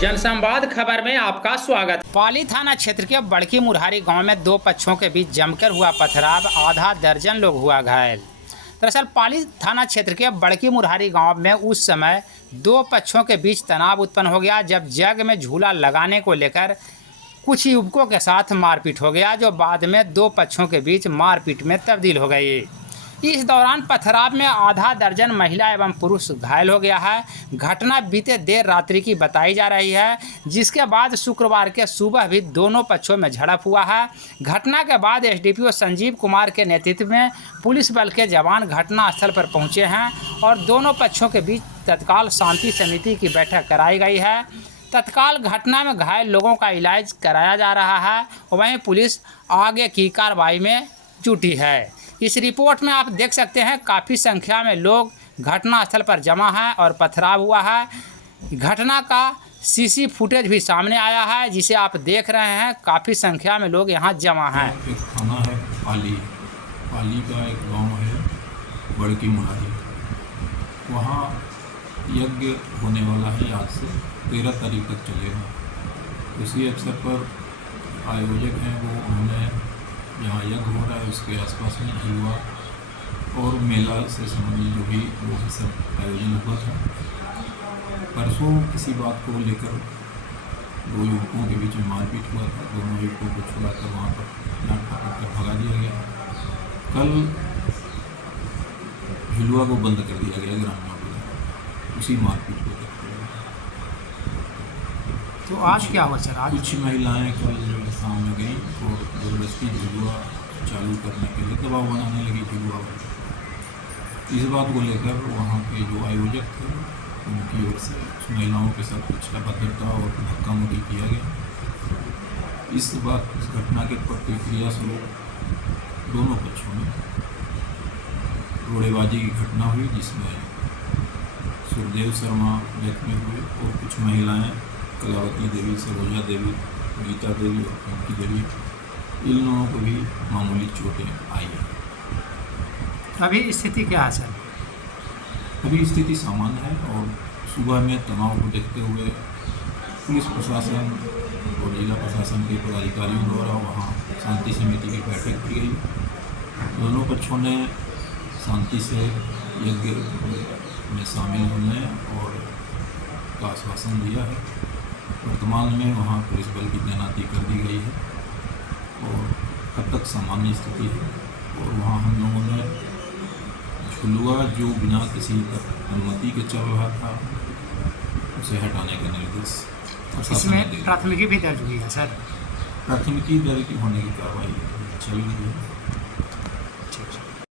जनसंवाद खबर में आपका स्वागत। पाली थाना क्षेत्र के बड़की मुरहारी गांव में दो पक्षों के बीच जमकर हुआ पथराव, आधा दर्जन लोग हुआ घायल। दरअसल पाली थाना क्षेत्र के बड़की मुरहारी गांव में उस समय दो पक्षों के बीच तनाव उत्पन्न हो गया जब जग में झूला लगाने को लेकर कुछ युवकों के साथ मारपीट हो गया, जो बाद में दो पक्षों के बीच मारपीट में तब्दील हो गई। इस दौरान पथराव में आधा दर्जन महिला एवं पुरुष घायल हो गया है। घटना बीते देर रात्रि की बताई जा रही है, जिसके बाद शुक्रवार के सुबह भी दोनों पक्षों में झड़प हुआ है। घटना के बाद एसडीपीओ संजीव कुमार के नेतृत्व में पुलिस बल के जवान घटनास्थल पर पहुंचे हैं और दोनों पक्षों के बीच तत्काल शांति समिति की बैठक कराई गई है। तत्काल घटना में घायल लोगों का इलाज कराया जा रहा है। वहीं पुलिस आगे की कार्रवाई में जुटी है। इस रिपोर्ट में आप देख सकते हैं काफ़ी संख्या में लोग घटनास्थल पर जमा हैं और पथराव हुआ है। घटना का सीसी फुटेज भी सामने आया है, जिसे आप देख रहे हैं। काफ़ी संख्या में लोग यहां जमा हैं। एक थाना है पाली का एक गांव है बड़की मुरहारी, वहाँ यज्ञ होने वाला है। आज से 13 तारीख तक चलेगा। उसी अवसर पर आयोजक हैं वो उन्होंने जहाँ यज्ञ हो रहा है उसके आसपास में झुलुआ और मेला से संबंधित जो भी वो सब आयोजन हुआ था। परसों किसी बात को लेकर दो युवकों के बीच में मारपीट हुआ था। दोनों युवकों को छुड़ाकर वहाँ पर डांट पकड़ कर भगा दिया गया। कल झुलुआ को बंद कर दिया गया ग्रामीणों को, उसी मारपीट को देखते हुए। तो आज क्या हुआ सर? आज कुछ महिलाएं कल शाम में गई और ज़बरदस्ती झुलुआ चालू करने के लिए दबाव बनाने लगी झुलुआ पर। इस बात को लेकर वहाँ के जो आयोजक थे उनकी ओर से महिलाओं के साथ कुछ अभद्रता और धक्का मुक्की किया गया। इस घटना के प्रतिक्रिया स्वरूप दोनों पक्षों में रोड़ेबाजी की घटना हुई, जिसमें सुरदेव शर्मा जख्मी हुए और कुछ महिलाएं कलावती देवी, सरोजा देवी, गीता देवी और पिंकी देवी, इन लोगों को भी मामूली चोटें आई हैं। अभी स्थिति क्या है सर? अभी स्थिति सामान्य है और सुबह में तनाव को देखते हुए पुलिस प्रशासन और जिला प्रशासन के पदाधिकारियों द्वारा वहाँ शांति समिति की बैठक की गई। दोनों पक्षों ने शांति से यज्ञ में शामिल होने और का आश्वासन दिया है। वर्तमान में वहाँ पुलिस बल की तैनाती कर दी गई है और अब तक सामान्य स्थिति है। और वहाँ हम लोगों ने झुलुआ जो बिना किसी अनुमति के चल रहा था उसे हटाने का निर्देश इसमें प्राथमिकी भी दर्ज हुई है सर? प्राथमिकी दर्ज होने की कार्रवाई चल रही है।